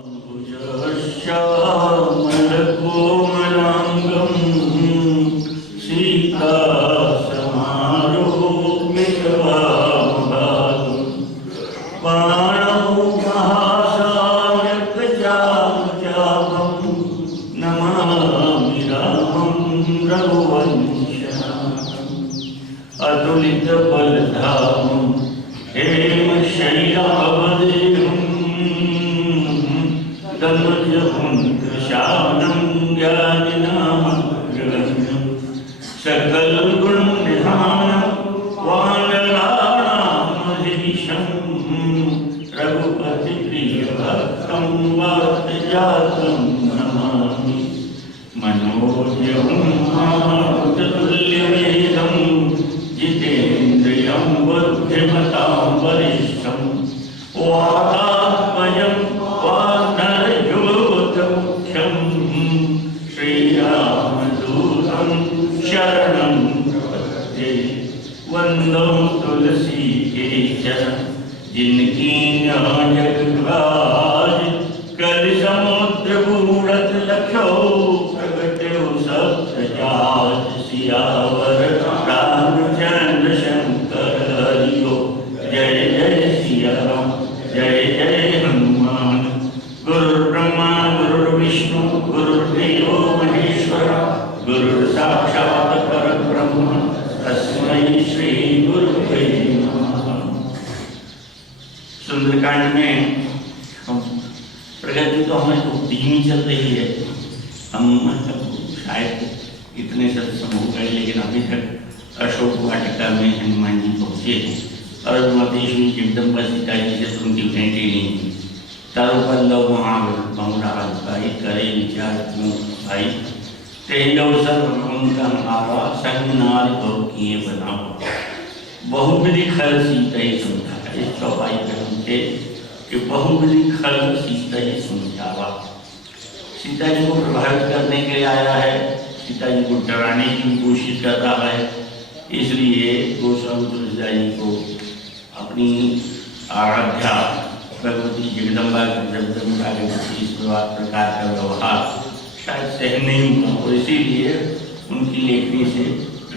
श्यामलकोमलाङ्गं सीतासमारोपितवामभागं बाणौ महासायकजामजापं नमामि रामं रघुवंशनाथम् अतुलितबलधामं हेमशैलावदेहं दमजपुत्रशानं ज्ञानिनामग्रगण्यं सकलगुणनिधानं वानराणामधीशं रघुपतिप्रियभक्तं वातजातं नमामि मनोजवं मारुततुल्यवेगं जितेन्द्रियं बुद्धिमतां वरिष्ठं वातात्मजं वानरयूथमुख्यं श्रीरामदूतं शरणं प्रपद्ये वन्दे तुलसीकेशर जिनकी न्यायग्राज कलिसमुद्र बूढ़त लखो प्रगट्यो सप्तजात सियावर रामचंद्र शंकर हरियो जय जय सिया राम जय जय हनुमान। गुरुर्ब्रह्मा गुरुर्विष्णु गुरुर्देवो महेश्वर गुरुर्साक्षात् परब्रह्म तस्मै श्री गुरुवे नमः। सुंदरकांड में प्रगति तो हमें तो धीमी चल रही है। हम शायद इतने सत्संग हो गए, लेकिन अभी तक अशोक वाटिका में हनुमान जी पहुँचे और मतेश्वरी जगदम्बा सीता जी से उनकी भेंट ही नहीं हुई। तारो पल्लव महाराज भाई करे विचार भाई तेज अवसर उनका आवा संग नार भव किए बनाओ बहुविधि खल सीता ही समझा। इस चौपाई पे हमसे कि बहुविधि खल सीता ही समझावा। सीता जी को प्रभावित करने के लिए आया है, सीता जी को डराने की कोशिश कर रहा है। इसलिए गोस्वामी तुलसीदास जी को अपनी आराध्या भगवती जगदम्बा के प्रति इस प्रकार का व्यवहार शायद सह नहीं हुआ और इसीलिए उनकी लेखनी से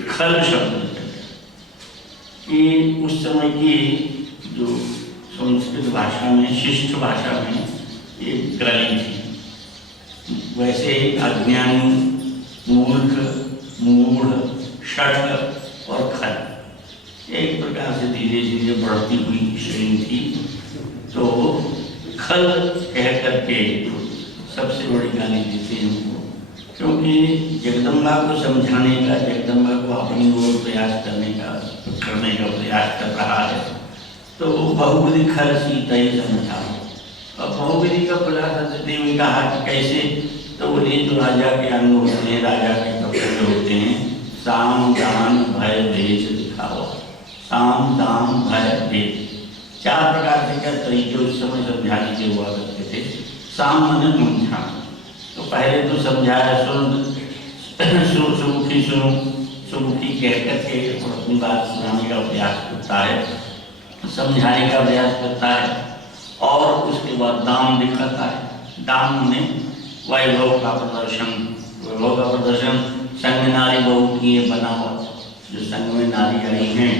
खल शब्द कि उस समय की जो संस्कृत भाषा में शिष्ट भाषा में एक ग्रली थी। वैसे अज्ञानी मूर्ख मूढ़ षट और खल एक प्रकार से धीरे धीरे बढ़ती हुई श्रेणी थी। तो खल कह करके सबसे बड़ी गाली देते हैं उनको, क्योंकि जगदम्बा को समझाने का, जगदम्बा को अपनी ओर प्रयास करने का प्रयास कर रहा है। तो बहुविधि खल सीता ही समझाओ। अब बहुविधि का खुलासा देते हुए कहा कि कैसे, तो बोले जो राजा के अंग होते हैं, राजा के कपड़े होते हैं, साम दान भय भेष दिखाओ। साम दान भय भेष चार प्रकार से क्या तरीके उस समय समझाने के हुआ करते थे। साम मन मुझा, तो पहले तो समझाया सुमुखी सुनो, सुमुखी कह करके अपनी बात सुनाने का प्रयास करता है, समझाने का प्रयास करता है। और उसके बाद दाम दिखाता है। दाम में वैभव का प्रदर्शन, वैभव का प्रदर्शन संग नारी बहु किए बनाओ। जो संग में नारी आई हैं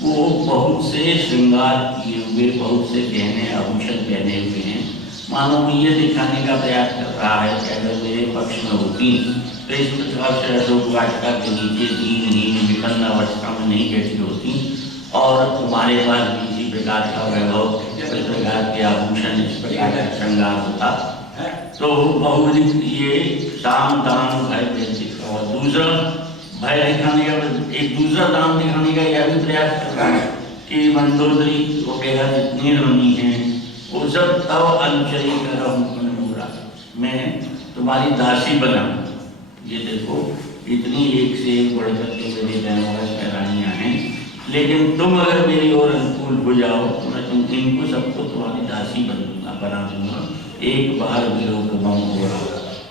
वो बहुत से श्रृंगार किए हुए, बहुत से गहने आभूषण पहने हुए हैं। मानो ये दिखाने का प्रयास कर रहा है कि अगर मेरे पक्ष में होती तो इस प्रकार से अशोक वाटिका के नीचे दीनहीन विपन्न अवस्था में नहीं बैठी होती और तुम्हारे पास भी इसी प्रकार का वैभव, इस प्रकार के आभूषण, इस प्रकार का श्रृंगार होता। तो बहुविधि ये साम दाम भय दिखाओ। दूसरा भय दिखाने का, एक दूसरा दाम दिखाने का यह भी प्रयास कर रहा है कि मंदोदरी वगैरह जितनी रमणी है वो सब तव अनुचरी कर मैं तुम्हारी दासी बना। ये देखो इतनी एक से एक बढ़कर के मेरी रानियाँ हैं, लेकिन तुम अगर मेरी ओर अनुकूल हो जाओ तो मैं तुम इनको सबको तुम्हारी दासी बना दूंगा। एक बार विरोह कमाऊँ हो रहा,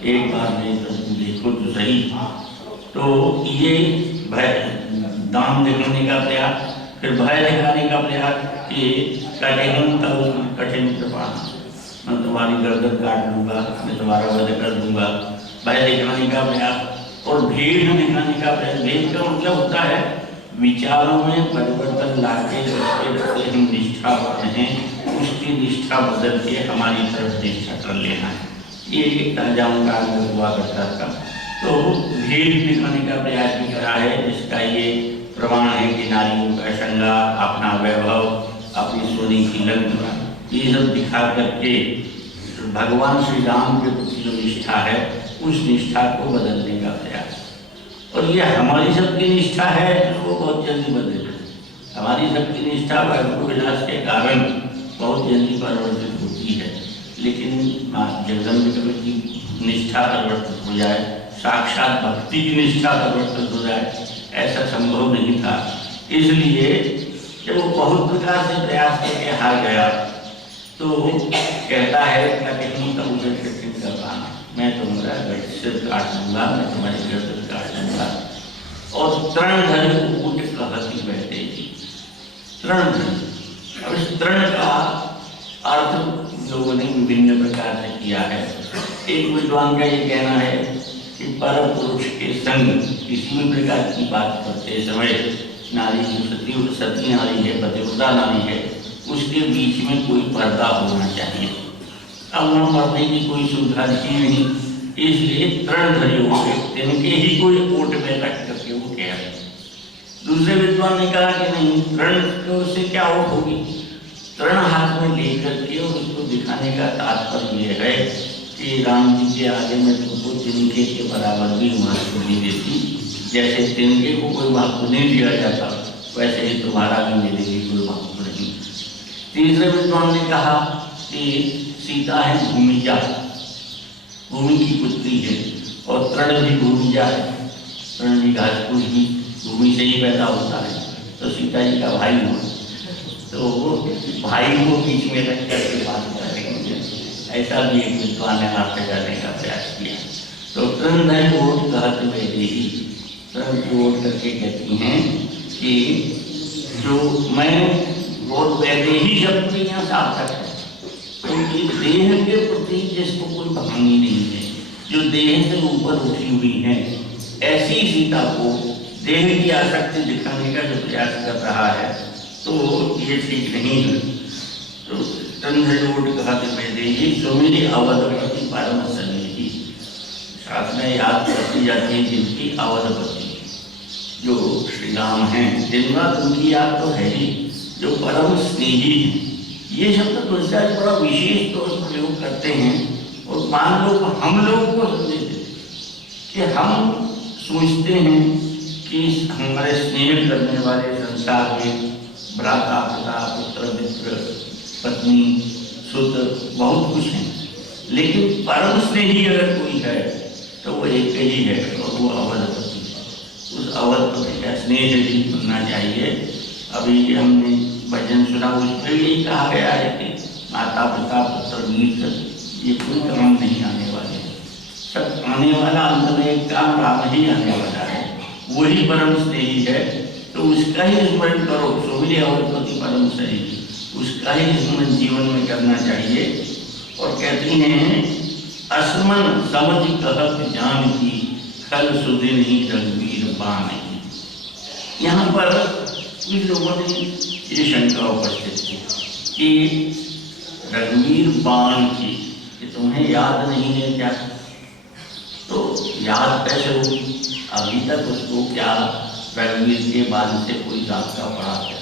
एक बार देखो तो सही। तो ये भय दाम दिखाने का प्रयास, फिर भय दिखाने का प्रयास कि कठिन कृपा मैं तुम्हारी गर्दन काट दूंगा, मैं तुम्हारा वध कर दूंगा, भय दिखाने का प्रयास और भेद दिखाने का प्रयास। भेद का मतलब होता है विचारों में परिवर्तन लाके उसके हम निष्ठा होते हैं, उसकी निष्ठा बदल के हमारी तरफ निष्ठा कर लेना है। ये राजाओं का आग्रह हुआ करता था। तो भेद दिखाने का प्रयास भी करा है, जिसका ये प्रमाण है कि नारियों का श्रृंगार, अपना वैभव, अपनी सोने की लंका, ये सब दिखा करके भगवान श्री राम के प्रति जो निष्ठा है उस निष्ठा को बदलने का प्रयास। और ये हमारी सबकी निष्ठा है, वो बहुत जल्दी बदले। हमारी सबकी निष्ठा वैभव विलास के कारण बहुत जल्दी परिवर्तित होती है, लेकिन जगदम्बा की निष्ठा परिवर्तित हो जाए, साक्षात भक्ति की निष्ठा परिवर्तित हो जाए, ऐसा संभव नहीं था। इसलिए जब वो बहुत प्रकार से प्रयास करके हार गया तो कहता है कि तो मुझे कृष्ण कर पाना, मैं तुम्हारा सिर काट दूंगा, मैं तुम्हारी गर्दन काट दूंगा। और तृणधर ऊट कहती बैठे थी। तृणधर, अब इस तृण का अर्थ लोगों ने विभिन्न प्रकार से किया है। एक विद्वान का ये कहना है कि परम पुरुष के संग किसी भी प्रकार की बात करते समय नारी जो सती नारी है, पतिव्रता नारी है, उसके बीच में कोई पर्दा होना चाहिए। अब वहाँ पर्दे की कोई सुविधा ही नहीं, इसलिए तृणधरियों से तिनके ही कोई ओट में रख करके वो कह रहे। दूसरे विद्वान ने कहा कि नहीं, तृण से क्या ओट होगी, तृण हाथ में लेकर के और उसको दिखाने का तात्पर्य यह है कि राम जी के आगे में तुमको तिनके के बराबर भी महत्व नहीं देती, जैसे तिनके को कोई महत्व नहीं दिया जाता वैसे ही तुम्हारा भी मेरे लिए कोई महत्व नहीं। तीसरे विद्वान ने कहा कि सीता है भूमिजा, भूमि की पुत्री है, और तृण भी भूमिजा है, तृण भी घास फूस भी भूमि से ही पैदा होता है, तो सीता जी का भाई हुआ, तो वो भाई को बीच में रख करके बात कर रहे हैं। ऐसा भी एक विद्वान ने आपसे करने का प्रयास किया। तो तृण वोट कहते हुए ही तृण वोट करके कहती हैं कि जो मैं वोट वैदेही शब्द भी यहाँ सार्थक है, क्योंकि देह के प्रति जिसको कोई भांगी नहीं है, जो देह से ऊपर उठी हुई है, ऐसी सीता को देह की आसक्ति दिखाने का जो प्रयास कर रहा है तो ये ठीक नहीं है। तो तंधोट कहते वैदेही सुमिरी अवधपति परम स्नेही, साथ में याद करती जाती है जिनकी अवधपति जो श्री राम हैं, दिन रात उनकी याद तो है ही, जो परम स्नेही है। ये शब्द तुलसीदास बड़ा विशेष तौर पर प्रयोग करते हैं और मान लो हम लोग को समझे कि हम सोचते हैं कि हमारे स्नेह करने वाले संसार में भ्राता पिता पुत्र मित्र पत्नी सुत बहुत कुछ है, लेकिन परम स्नेही अगर कोई है तो वो एक ही है और वो अवधपति। उस अवधपति का स्नेह भी सुनना चाहिए। अभी हमने भजन सुना, उसमें यही कहा गया है कि माता पिता पुत्र मित्र ये कोई काम नहीं आने वाले, सब आने वाला अंत में एक काम राम ही आने वाला है, वही परम स्नेही है। तो उसका ही स्मरण करो, सोमिली अवधपति परम स्नेही, उसका ही स्मरण जीवन में करना चाहिए। और कहती हैं असमन समझ कहत जान की खल सुधि नहीं रघुवीर बान। यहाँ पर कुछ लोगों ने ये शंका उपस्थित की कि रघुवीर बाण की कि तुम्हें याद नहीं है क्या, तो याद कैसे होगी, अभी तक उसको क्या रघुवीर के बाण से कोई रास्ता पड़ा है,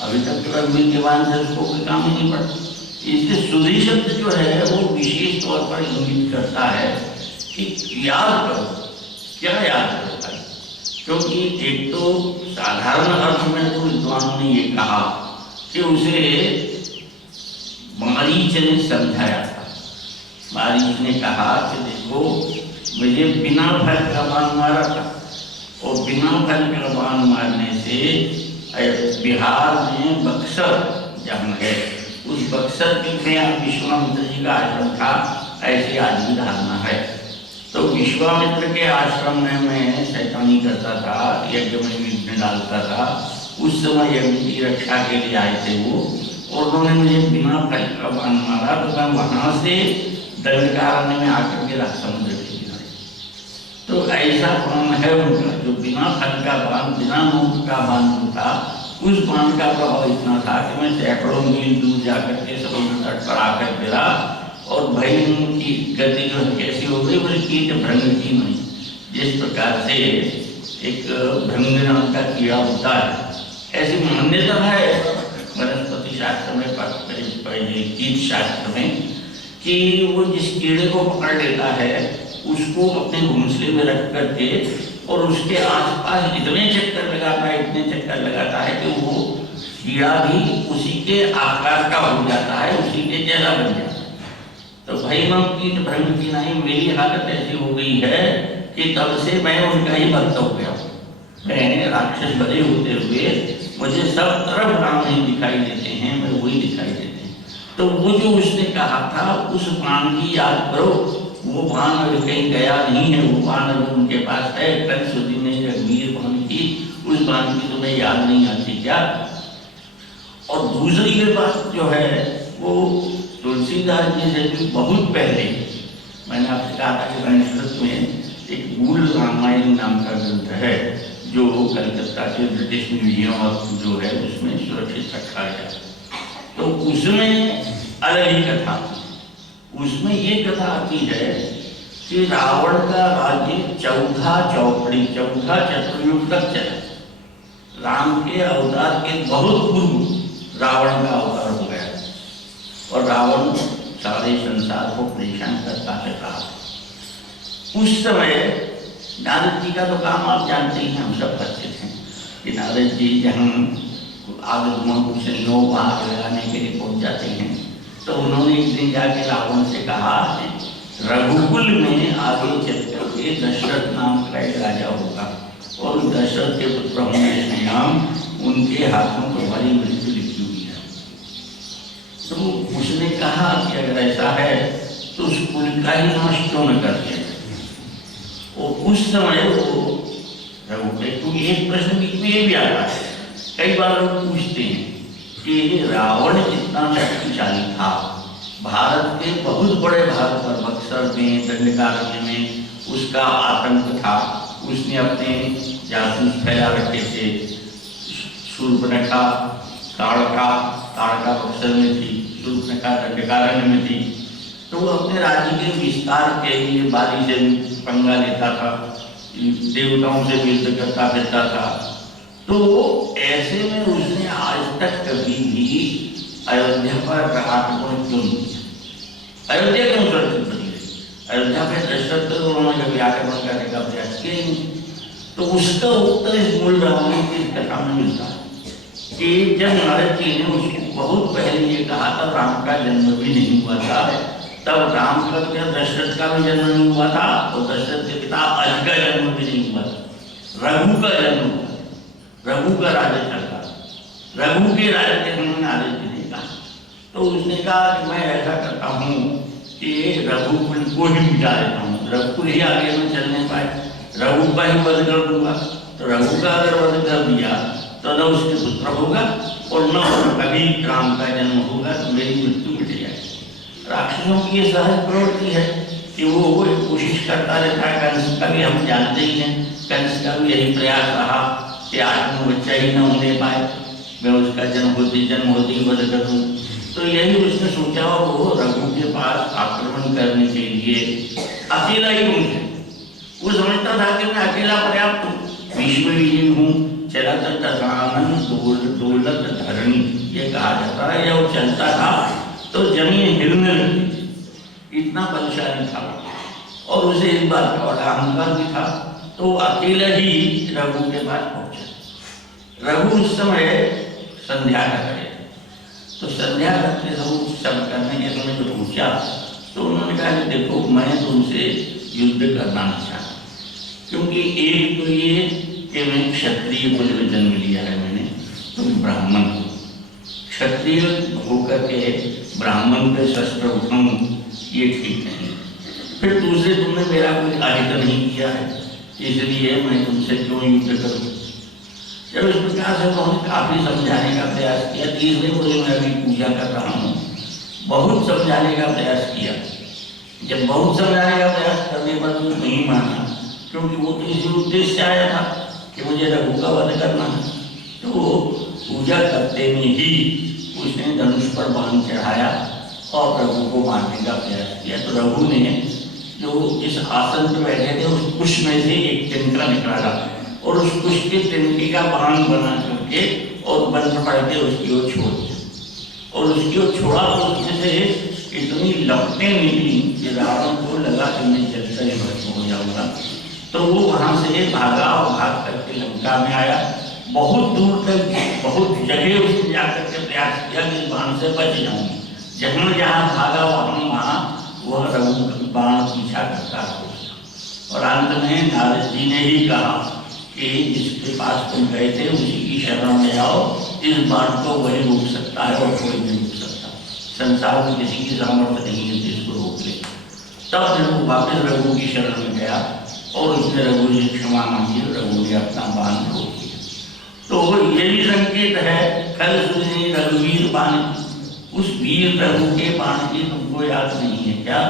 अभी तक तो रघुवीर के बाण से उसको कोई काम ही नहीं पड़ा। इसलिए सुधी शब्द जो है वो विशेष तौर पर इंगित करता है कि याद करो, क्या याद करो भाई, क्योंकि एक तो साधारण अर्थ में तो विद्वानों ने ये कहा कि उसे मारीच ने समझाया था। मारीच ने कहा कि देखो मुझे बिना फल का बाण मारा था, और बिना फल का बाण मारने से बिहार में बक्सर जहाँ है उस बक्सर के में विश्वामित्र जी का आश्रम था, ऐसी आज भी धारणा है। तो विश्वामित्र के आश्रम में मैं शैतानी करता था, यज्ञ में विघ्न डालता था। उस समय यज्ञ की रक्षा के लिए आए थे वो, और उन्होंने मुझे बिना फल का बाण मारा, तो मैं वहां से दंडकारण्य में आकर के समुद्र के किनारे। तो ऐसा बाण है उनका, जो बिना फल का बाण, बिना नोक का बाण होता, उस बाण का प्रभाव इतना था कि मैं सैकड़ों मील दूर जाकर के समुद्र तट पर आकर गिरा और भाई उनकी गति जो कैसी हो गई, बोले कीट भृंग की नहीं। जिस प्रकार से एक भृंग नाम का कीड़ा होता है, ऐसी मान्यता है वनस्पति शास्त्र में, कीट शास्त्र में, कि वो जिस कीड़े को पकड़ लेता है उसको अपने घोंसले में रख करके और उसके आसपास इतने चक्कर लगाता है कि वो कीड़ा भी उसी के आकार का हो जाता है, उसी के जैसा बन जाता है। तो भाई मैं कीट भृंग की नहीं, मेरी हालत ऐसी हो गई है कि तब से मैं उनका ही भक्त हो गया। मैं राक्षस बने होते हुए मुझे सब तरफ राम ही दिखाई देते हैं, मैं वही दिखाई देते हैं। तो वो जो उसने कहा था उस बाण की याद करो, वो बाण अभी कहीं गया नहीं है, वो बाण अभी उनके पास है। कल सुधी ने वीर बाण की, उस बाण की तुम्हें याद नहीं आती क्या? और दूसरी ये बात जो है वो तुलसीदास जी से भी बहुत पहले, मैंने आपसे कहा था कि संस्कृत में एक मूल रामायण नाम का ग्रंथ है जो कलकत्ता के ब्रिटिश म्यूजियम जो है उसमें सुरक्षित रखा गया। तो उसमें अलग ही कथा, उसमें ये कथा आती है कि रावण का राज्य चौथा चतुर्युग तक चला। राम के अवतार के बहुत पूर्व रावण का अवतार हो गया और रावण सारे संसार को परेशान करता है रहा। उस समय नारद जी का तो काम आप जानते ही, हम सब करते थे कि नारद जी जहाँ आगमन से 9 आग लगाने के लिए पहुंच जाते हैं, तो उन्होंने एक दिन जाके रावण से कहा रघुकुल में आगे चल करके दशरथ नाम का एक राजा होगा और दशरथ के पुत्र होंगे श्रीराम, उनके हाथों तुम्हारी मृत्यु लिखी हुई है। तो उसने कहा कि अगर ऐसा है तो उस कुल का ही नाश क्यों न करते हैं। और उस समय वो क्योंकि एक प्रश्न बीच में ये भी आता है, कई बार लोग पूछते हैं कि रावण कितना शक्तिशाली था। भारत के बहुत बड़े भाग पर बक्सर में, दंडकारण्य में उसका आतंक था। उसने अपने जासूस फैला रखे थे। शूर्पणखा ताड़का बक्सर में थी, शूर्पणखा दंडकारण्य में थी। तो वो अपने राज्य के विस्तार के लिए बारी से पंगा लेता था, देवताओं से युद्ध करता फिरता था। तो ऐसे में उसने आज तक कभी भी अयोध्या पर आक्रमण क्यों नहीं किया? अयोध्या क्यों सुरक्षित बनी रही? अयोध्या पे दशरथ तो उन्होंने कभी आक्रमण करने का प्रयास किया ही नहीं। तो उसका उत्तर इस मूल रामायण की कथा में मिलता है कि जब नारद जी ने उसको बहुत पहले ये कहा था, राम का जन्म भी नहीं हुआ था, तब राम का क्या दशरथ का भी जन्म नहीं हुआ था और दशरथ के पिता अज का जन्म भी नहीं हुआ था, रघु का जन्म हुआ, रघु का राजा चलता, रघु के राजा के समय नारद जी ने कहा। तो उसने कहा कि मैं ऐसा करता हूँ कि रघुकुल को ही मिटा देता हूँ, रघुकुल ही आगे में चलने पाए, रघु का ही वध कर दूंगा। तो रघु का अगर वध कर दिया तो न उसके पुत्र होगा और न कभी राम का जन्म होगा, तो मेरी मृत्यु मिट जाएगी। राक्षसों की ये सहज प्रवृत्ति है कि वो कोशिश करता रहता है। कंस का भी हम जानते ही हैं, कंस का भी यही प्रयास रहा कि आत्म बच्चा ही न होने पाए, मैं उसका जन्म होते ही वध कर दूँ। तो यही उसने सोचा और वो रघु के पास आक्रमण करने के लिए अकेला ही घूमते। वो समझता था कि मैं अकेला पर्याप्त हूँ, विश्व विजयी हूँ, चलत तसामन दौलत धरणी, ये कहा जाता है। जब वो चलता था तो जमीन हिलने लगती, इतना बलशाली था और उसे इस बात का बड़ा अहंकार भी था। तो अकेला ही रघु के पास पहुंचा। रघु उस समय संध्या कर रहे थे, तो संध्या करते सब करने के समय जो पहुंचा तो उन्होंने कहा कि देखो मैं तुमसे युद्ध करना नहीं चाहता, क्योंकि एक तो ये कि मैं क्षत्रिय कुल में जन्म लिया है मैंने, तुम ब्राह्मण हो, क्षत्रिय होकर के ब्राह्मण पे शस्त्र उठाऊं ये ठीक नहीं। फिर दूसरे तुमने मेरा कोई आहित नहीं किया है, इसलिए मैं तुमसे क्यों युद्ध करूं। जब इस प्रकार से उन्होंने काफी समझाने का प्रयास किया, तीसरे बोले मैं अभी पूजा कर रहा हूँ, बहुत समझाने का प्रयास किया। जब बहुत समझाने का प्रयास करने पर वो नहीं माना, क्योंकि वो तो इसी उद्देश्य से आया था कि मुझे रघु का वध करना है, तो पूजा करते में ही उसने धनुष पर बाण चढ़ाया और रघु को मारने का प्रयास किया। तो रघु ने जो इस आसन पर बैठे थे उस कुश में से एक तिनका निकाला और उस कुश के तिनके का बाण बना करके और बंद पड़ के उसकी ओर छोड़ दिया। और उसकी ओर छोड़ा तो उसमें से इतनी लपटें निकली कि रावण को लगा कि मैं जलकर ही भस्म हो जाऊंगा। तो वो वहां से भागा और भाग करके लंका में आया। बहुत दूर तक बहुत जगह उसने जाकर के प्रयास किया कि बाण से बच जाऊं। जहाँ जहाँ भागा वहाँ वह रघु बाण पीछा करता हो। और अंत में नारद जी ने ही कहा कि जिसके पास तुम गए थे उसी की शरण में आओ, इस बाण को वही रोक सकता है और कोई नहीं रोक सकता। संसार में किसी की सामर्थ्य नहीं है जिसको रोक ले। तब जब वो वापस रघु की शरण में गया और उसने रघु से क्षमा मांगी, रघु ने अपना बाण रोक दिया। तो ये भी संकेत है कल सुनी रघुवीर बाण, उस वीर रघु के बाण की तुमको याद नहीं है क्या?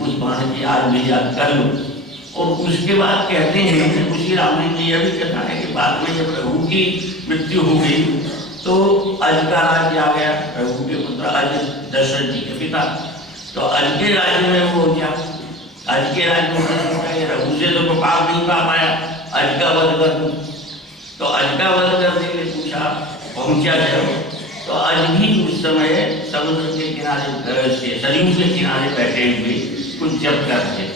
उस बाण की आज भी याद कर लो। और उसके बाद कहते हैं उसी रामायण में यह भी कहता है कि बाद में जब रघु की मृत्यु हो गई तो अज का राज्य आ गया। रघु के पुत्र अज दशरथ जी के पिता, तो अज के राज्य में वो हो गया। अज के राज्य में रघु से तो पाप नहीं पा पाया, अज का वध कर दूं। तो अज का वध करने के लिए पूछा, पहुंचा जब तो अज भी उस समय समुद्र के किनारे सरयू के किनारे बैठे हुए कुछ जप करते।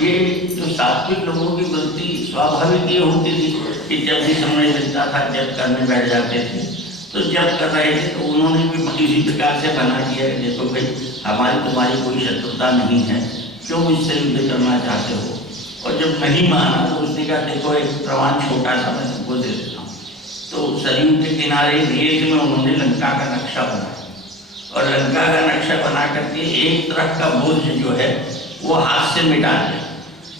ये जो सात्विक लोगों की गलती स्वाभाविक ये होती थी कि जब भी समय मिलता था जप करने बैठ जाते थे। तो जप कर रहे थे तो उन्होंने भी इसी प्रकार से बना दिया, देखो भाई हमारी तुम्हारी कोई शत्रुता नहीं है, क्यों मुझसे युद्ध करना चाहते हो? और जब नहीं माना तो उसने कहा देखो एक प्रमाण छोटा सा मैं तुमको दे देता हूँ। तो सरयू के किनारे रेत में उन्होंने लंका का नक्शा बनाया और लंका का नक्शा बना करके एक तरफ का बोझ जो है वो हाथ से मिटा दिया।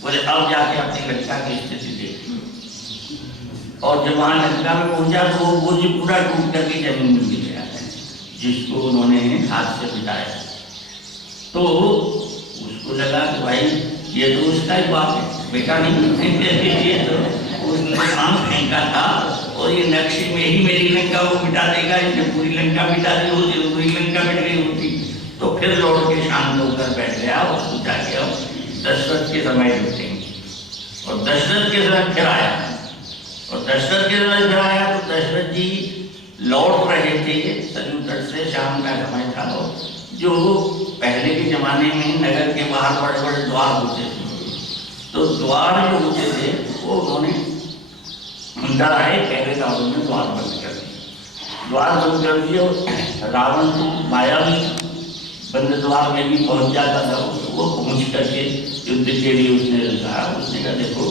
बोले अब जाके अपनी लंका की स्थिति देखिए। और जब वहां लंका में पहुंचा तो वो बोझ पूरा टूट करके जमीन में गिर गया जिसको उन्होंने हाथ से मिटाया। तो उसको लगा कि भाई ये तो उसका ही बाप है, बेटा नहीं ये तो उसने आम फेंका था और ये नक्शे में ही मेरी लंका वो मिटा देगा। इसने पूरी लंका मिटा दी होती तो पूरी लंका मिट गई होती। तो फिर लौट के शांत होकर बैठ गया और सोचा कि अब दशरथ के समय जुटेंगे। और दशरथ के समय फिर आया और दशरथ के समय फिर आया तो दशरथ जी लौट रहे थे सरयू तट से, शाम का समय था। जो पहले के जमाने में नगर के बाहर बड़े बड़े द्वार होते थे, तो द्वार जो होते थे वो उन्होंने अंदर आए पहले रावण ने द्वार बंद कर दिए। द्वार बंद कर दिए और रावण को माया भी बंद द्वार में भी पहुंच जाता था। वो पहुंच करके युद्ध के लिए उसने कहा देखो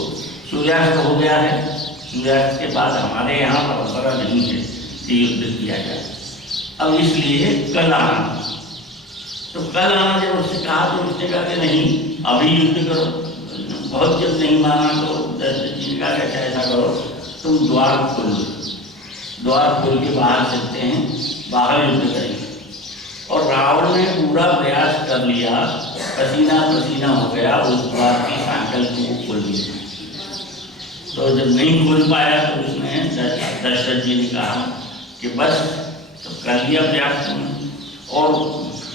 सूर्यास्त हो गया है, सूर्यास्त के बाद हमारे यहाँ परंपरा नहीं है कि युद्ध किया जाए, अब इसलिए कल आना। तो कल आना जब उससे कहा तो उसने कहा कि नहीं अभी युद्ध करो। बहुत जब नहीं माना तो दशरथ जी ने कहा कि ऐसा करो तुम द्वार खोल लो, द्वार खोल के बाहर चलते हैं, बाहर युद्ध करेंगे। और रावण ने पूरा प्रयास कर लिया, पसीना पसीना हो गया, उस द्वार की सांकल को खोल दिया। तो जब नहीं खोल पाया तो उसने दशरथ जी ने कहा कि बस तो कर लिया प्रयास तुमने और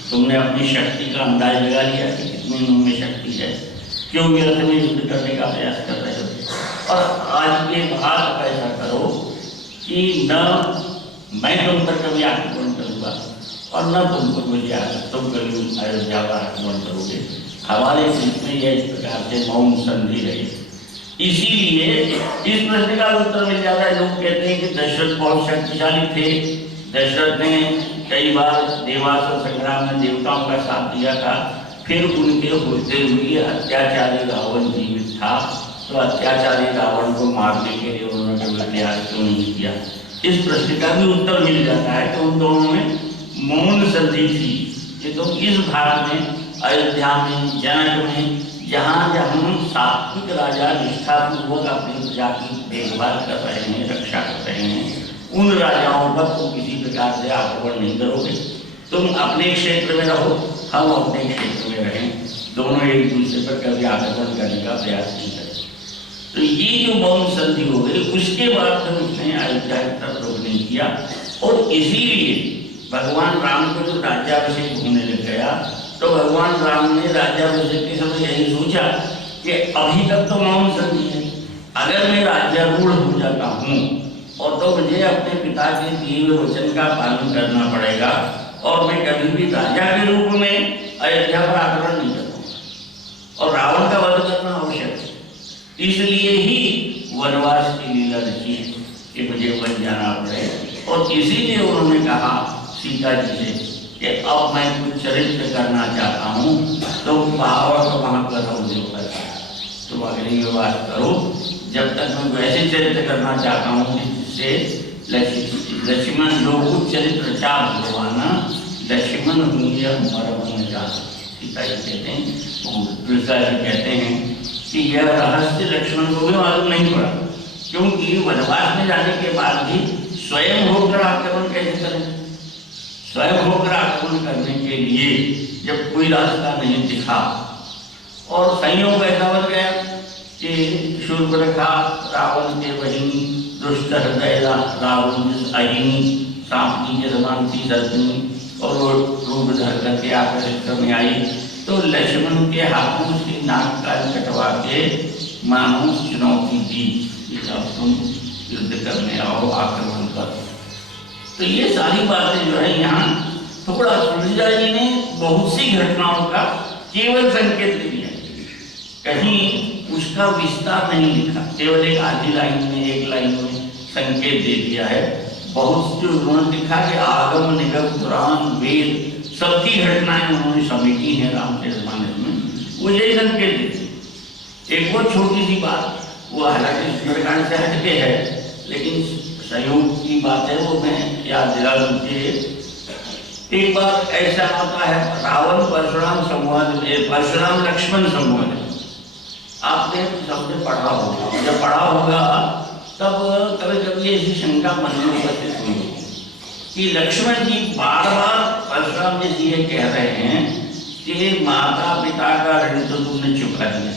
तुमने अपनी शक्ति का अंदाज लगा लिया कि कितनी उनमें शक्ति है, क्यों व्यर्थ में युद्ध करने का प्रयास कर रहे हो। और आज के बाद ऐसा करो कि न मैं तुम पर कभी आक्रमण करूँगा और न तुमको मुझे तुम कभी अयोध्या का आक्रमण करोगे। हमारे बीच में यह इस प्रकार से मौन संधि रही। इसीलिए इस प्रश्न का उत्तर मिल जाता है। लोग कहते हैं कि दशरथ बहुत शक्तिशाली थे, दशरथ ने कई बार देवासुर संग्राम में देवताओं का साथ दिया था, फिर उनके होते हुए अत्याचारी रावण जीवित था, तो अत्याचारी रावण को मारने के लिए उन्होंने प्रयास क्यों नहीं किया। इस प्रश्न का भी उत्तर मिल जाता है कि उन दोनों में मौन संधि थी कि तुम इस भाग में अयोध्या में जनक में जहाँ जहाँ सात्विक राजा निष्ठापूर्वक अपनी प्रजा की देखभाल कर रहे हैं, रक्षा कर रहे हैं, उन राजाओं पर तुम किसी प्रकार से आक्रमण नहीं करोगे। तुम अपने क्षेत्र में रहो, हम अपने क्षेत्र में रहें, दोनों एक दूसरे पर कभी आक्रमण करने का प्रयास नहीं करें। तो ये जो मौन संधि हो गई, उसके बाद फिर उसने अयोध्या की तरफ रुख नहीं किया। और इसीलिए भगवान राम को जो राज्याभिषेक होने लग गया, तो भगवान राम ने राज्याभिषेक के समय यही सोचा कि अभी तक तो मौन संधि है, अगर मैं राज्यारूढ़ हो जाता हूँ और तो मुझे अपने पिता के दिए हुए वचन का पालन करना पड़ेगा और मैं कभी भी राजा के रूप में अयोध्या पर आक्रमण नहीं करूँगा और रावण का वध करना आवश्यक है। इसलिए ही वनवास की लीला रची कि मुझे वन जाना पड़े। और इसीलिए उन्होंने कहा सीता जी से कि अब मैं कुछ चरित्र करना चाहता हूँ, तुम पहाड़ तो वहाँ पर रहो, तुम अग्नि में वास करो, जब तक मैं वैसे चरित्र करना चाहता हूँ जिससे लक्ष्मण जो कुछ चरित्र चाह भगवाना लक्ष्मण हुए मरम जा। सीता जी कहते हैं, दुर्गा जी कहते हैं कि यह रहस्य लक्ष्मण को भी मालूम नहीं पड़ा, क्योंकि वनवास में जाने के बाद भी स्वयं होकर आक्रमण कैसे करें। स्वयं होकर आक्रमण करने के लिए जब कोई रास्ता नहीं दिखा और संयोग ऐसा बन गया कि शूर्पणखा रावण के बहिनी दुष्ट हृदय रावण अहिनी सांपनी के समान थी सर्जनी और वो रूप धर करके आकर्षित करने आई, तो लक्ष्मण के हाथों से नाक कान कटवा के मानो चुनौती दी कि अब तुम युद्ध करने आओ, आक्रमण करो। तो ये सारी बातें जो है यहाँ थोड़ा तुलसीदास जी ने बहुत सी घटनाओं का केवल संकेत दिया, कहीं उसका विस्तार नहीं लिखा, केवल एक आधी लाइन में, एक लाइन में संकेत दे दिया है। बहुत जो उन्होंने लिखा कि आगम निगम पुराण वेद सबकी घटनाएं उन्होंने समेटी हैं रामचरितमानस में, वो यही संकेत देती। एक वो छोटी सी बात, वो हालांकि सुंदरकांड से हटके है, लेकिन संयोग की बात है, वो मैं याद दिला दूँ। एक बार ऐसा होता है, रावण परशुराम संवाद, परशुराम लक्ष्मण संवाद, आपने सबने पढ़ा होगा। जब पढ़ा होगा तब कभी कभी ऐसी शंका मन में उपस्थित हुई कि लक्ष्मण जी बार बार परशुराम जी ये कह रहे हैं कि माता पिता का ऋण तो तुमने चुका दिया,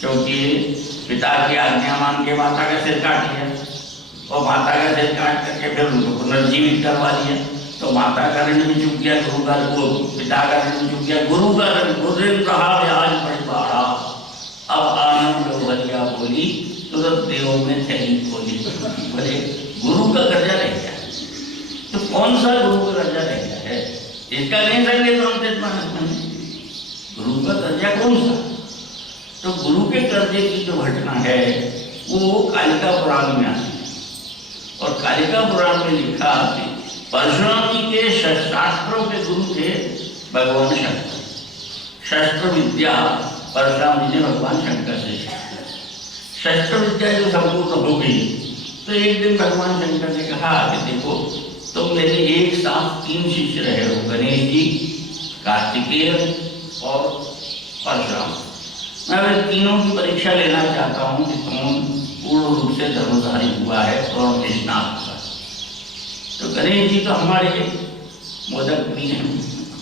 क्योंकि पिता की आज्ञा मान के माता का सिर काट दिया और माता का सिर काट करके फिर उनको पुनर्जीवित करवा दिया, तो माता का ऋण भी चुक गया, गुरु का, पिता का ऋण चुक गया, गुरु का ऋण रहा ब्याज पड़ पड़ा। अब आनंद भलिया बोली तुरंत देवों में थैली खोली, बोले गुरु का कर्जा रह गया, तो कौन सा गुरु का कर्जा रह गया है, इसका नहीं संकेत रामचरितमानस में, गुरु का कर्जा कौन सा। तो गुरु के कर्जे की जो घटना है वो कालिका पुराण में आती है, और कालिका पुराण में लिखा कि परशुराम जी के शास्त्रों के गुरु थे भगवान शंकर। शस्त्र विद्या परशुराम जी ने भगवान शंकर से सीखी। शस्त्र विद्या जो संपूर्ण हो गई, तो एक दिन भगवान शंकर ने कहा कि देखो तुम मेरे एक साथ 3 शिष्य रहे हो, गणेश जी, कार्तिकेय और परशुराम। मैं वे तीनों की परीक्षा लेना चाहता हूँ कि कौन पूर्ण रूप से धर्मधारी हुआ है और निष्णात हुआ। तो गणेश जी तो हमारे मोदक भी हैं,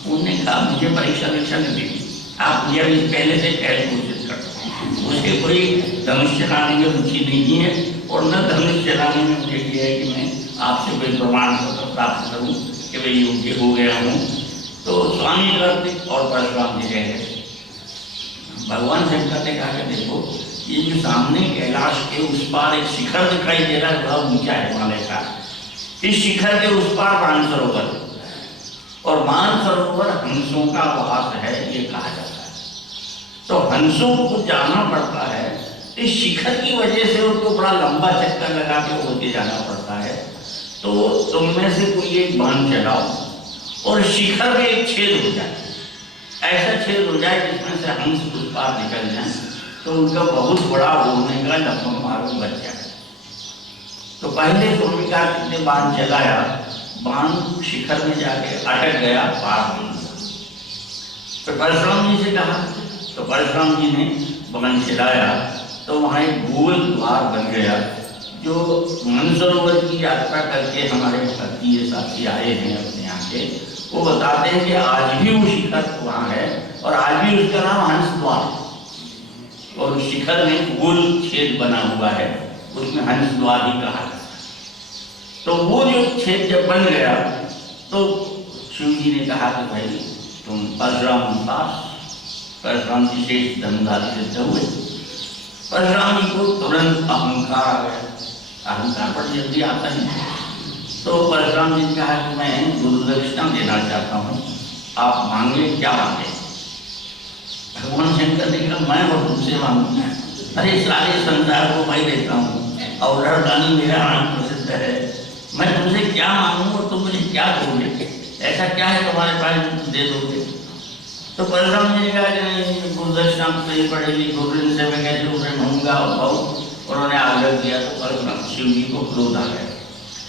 उन्होंने कहा मुझे परीक्षा नहीं देगी, आप मुझे अभी पहले से कैसे कोशिश करते हैं। मुझे कोई धनुष चलाने में रुचि नहीं है और न धनुष चलाने में मुझे ये है कि मैं आपसे कोई प्रमाण पत्र प्राप्त करूँ कि मैं योग्य हो गया हूँ। तो स्वामी कार्तिक और परशुराम जी रह गए। भगवान शंकर ने कहा कि देखो ये जो सामने कैलाश के उस पार एक शिखर दिखाई दे रहा है, बड़ा ऊंचा है हिमालय का, इस शिखर के उस पार मानसरोवर, और मानसरोवर हंसों का वास है ये कहा जाता है। तो हंसों को जाना पड़ता है, इस शिखर की वजह से उनको बड़ा लंबा चक्कर लगा के होके जाना पड़ता है। तो तुम में से कोई एक बाण चलाओ और शिखर में एक छेद हो जाए, ऐसा छेद हो जाए जिसमें से हंस उस पार निकल जाए, तो उनका बहुत बड़ा उड़ने का लंबा मार्ग बच जाए। तो पहले स्वामी कार्तिक ने बाण चलाया, बाण शिखर में जाके अटक गया, पार नहीं। तो परशुराम जी से कहा तो परशुराम जी ने बगन चलाया तो वहाँ एक गोल द्वार बन गया। जो मानसरोवर की यात्रा करके हमारे भक्ति साथी आए हैं अपने यहाँ के, वो बताते हैं कि आज भी वो शिखर वहाँ है और आज भी उसका नाम हंस द्वार, और उस शिखर में गोल छेद बना हुआ है, उसमें हंस द्वार ही कहा है। तो वो जो छेद जब बन गया तो शिव जी ने कहा कि भाई तुम परशुराम पास, परशुराम जी शेष धनुधारी सिद्ध हुए। परशुराम जी को तुरंत अहंकार आ गया, अहंकार बड़ी जल्दी आता है। तो परशुराम जी ने कहा कि मैं गुरु दक्षिणा देना चाहता हूँ, आप मांगे क्या मांगे। भगवान शंकर ने कहा मैं और तुमसे मांगू, अरे सारे संसार को मैं देता हूँ और लड़कानी मेरा नाम प्रसिद्ध है, मैं तुमसे क्या मांगू और तुम मुझे क्या दोगे, ऐसा क्या है तुम्हारे पास दे दोगे। तो परशुराम जी ने कहा कि नहीं गुरु दक्षिणा तो नहीं पड़ेगी, गुरु से मैं कैसे उसे मांगूंगा और भाऊ। उन्होंने आग्रह किया तो परशुराम शिव जी को क्रोध आ गया।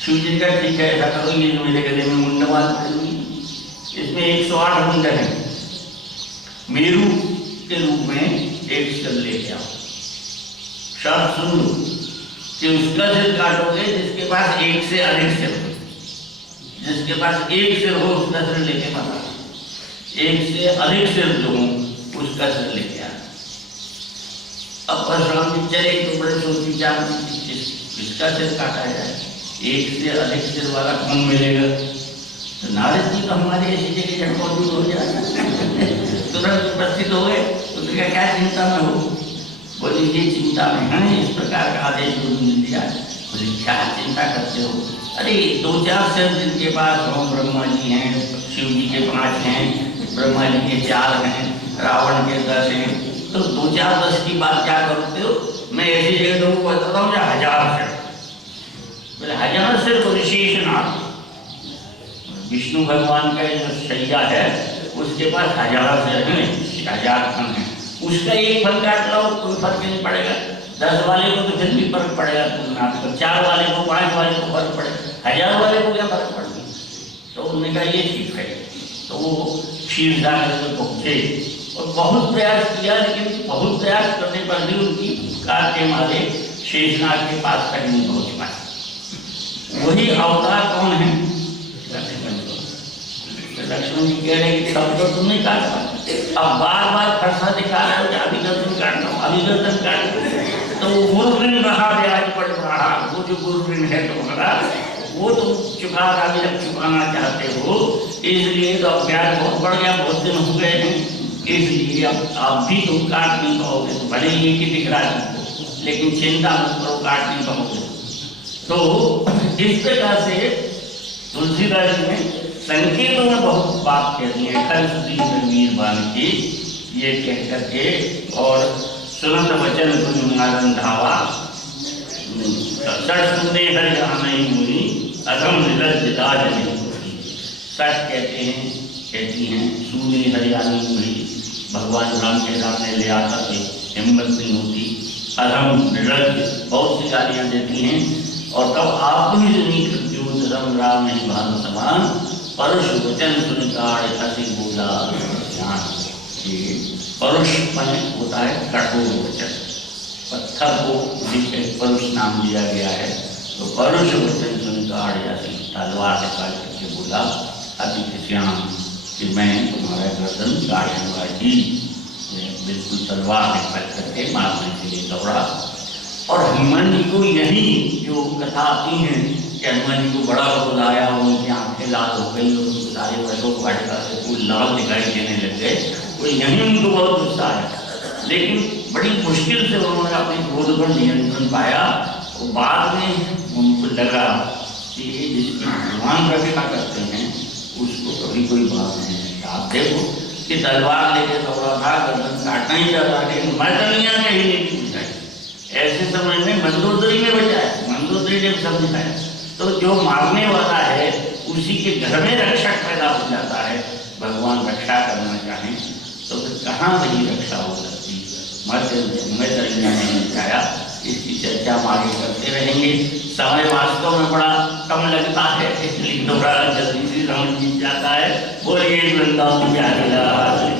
शिव जी का ठीक है ऐसा करो, ये जो मेरे गले में मुंडमाल पड़ेगी, इसमें 108 मुंड है, मेरू के रूप में एक सिर लेके आओ। शर्त सुन लो कि उसका सिर काटोगे जिसके पास एक से अधिक सिर हो, जिसके पास एक सिर हो उसका सिर लेके मत आओ, एक से अधिक सिर जो हो उसका सिर लेके आओ। अब परशुराम जी चले तो बड़े सोच विचार किसका सिर काटा जाए, एक से अधिक सिर वाला कौन मिलेगा। तो नारद जी तो हमारे ऐसी जगह झटपट हो जाए, तुरंत उपस्थित हो गए। उसने कहा क्या चिंता में हो, बोली ये चिंता में है, इस प्रकार का आदेश गुरु ने दिया। बोली क्या चिंता करते हो, अरे 2-4 सिर जिनके पास हो, ब्रह्मा जी हैं, शिव जी के 5 हैं, ब्रह्मा जी के 4 हैं, रावण के 10 हैं, तो 2-4-10 की बात क्या करते हो। मैं ऐसी जगह लोगों को बताता हूँ 1000 सिर, बोले 1000 सिर तो शेषनाग विष्णु भगवान का जो शैया है उसके पास 1000 सिर हैं, 1000 फन है, उसका एक फन काट लो कोई फर्क नहीं पड़ेगा। 10 वाले को तो फिर भी फर्क पड़ेगा, 4 वाले को 5 वाले को फर्क पड़ेगा, 1000 वाले को क्या फर्क पड़ेगा। तो उन्होंने कहा ये ठीक है। तो वो क्षीरसागर में पहुंचे और बहुत प्रयास किया, लेकिन बहुत प्रयास करने पर भी उनकी कार के मारे शेषनाग के पास तक नहीं पहुंच पाए। वही अवतार कौन है, लक्ष्मण जी कह रहे हैं कि सब तो तुम नहीं काट पाते, अब बार बार खर्चा दिखा रहे हो कि अभी गर्दन काटना हो, अभी गर्दन काट। तो गुरु ऋण रहा ब्याज पड़ रहा, वो जो गुरु ऋण है तुम्हारा वो तुम चुका अभी तक चुकाना चाहते हो, इसलिए तो अभ्यास बहुत बढ़ गया, बहुत दिन हो गए हैं, इसलिए अब आप भी तुम काट नहीं पाओगे। तो भले ही कि दिख रहा है लेकिन चिंता मत करो, काट नहीं पाओगे। तो इस प्रकार से तुलसीदास जी ने संकेतों में बहुत बात कह दी है, खल वीर बान की ये कह करके, और सुनत वचन तुम नारन धावा सच सुनने हर जाना ही मुनि अधम निरज सच कहते हैं, कहती हैं सुने हरियाणी मुनि, भगवान राम के सामने ले आता थे, हिम्मत नहीं होती, अधम निरज बहुत सी गालियाँ देती हैं। और तब आप ही सुनी कृत्युतरम राम नहीं भान समान, परुष वचन सुनिकार हसी बोला ज्ञान। परुष मन होता है कठोर वचन, पत्थर को जिसे परुष नाम दिया गया है। तो परुष वचन सुनिकार हसी, तलवार निकाल करके बोला अति श्याम कि मैं तुम्हारा गर्दन काटूंगा ही। बिल्कुल तलवार निकाल करके मारने के लिए दौड़ा। और हनुमान जी को यही जो कथा आती है कि हनुमान जी को बड़ा क्रोध आया, उनकी आंखें लाल हो गई और सारे वर्षों वाटिका से कोई लाल दिखाई देने लग गए, तो यही उनको बहुत गुस्सा आया। लेकिन बड़ी मुश्किल से उन्होंने अपने क्रोध पर नियंत्रण पाया। और बाद में उनको लगा कि ये जिसकी भगवान रक्षा करते हैं उसको कभी कोई बात नहीं है। आप देखो कि तलवार लेके दौड़ा था, गर्दन काटना ही चाहता, लेकिन मर्दनिया ने ही नहीं पूछा। ऐसे समय में मंदोदरी में बचाया, मंदोदरी ने सब दिखाया। तो जो मारने वाला है उसी के घर में रक्षक पैदा हो जाता है। भगवान रक्षा करना चाहें तो फिर कहाँ वही रक्षा हो सकती। मर्दनिया ने दिखाया। इसकी चर्चा हम आगे करते रहेंगे। समय वास्तव में बड़ा कम लगता है, इसलिए दोबारा जल्दी से समझ जाता है। बोलिए वृंदावन बिहारी लाल।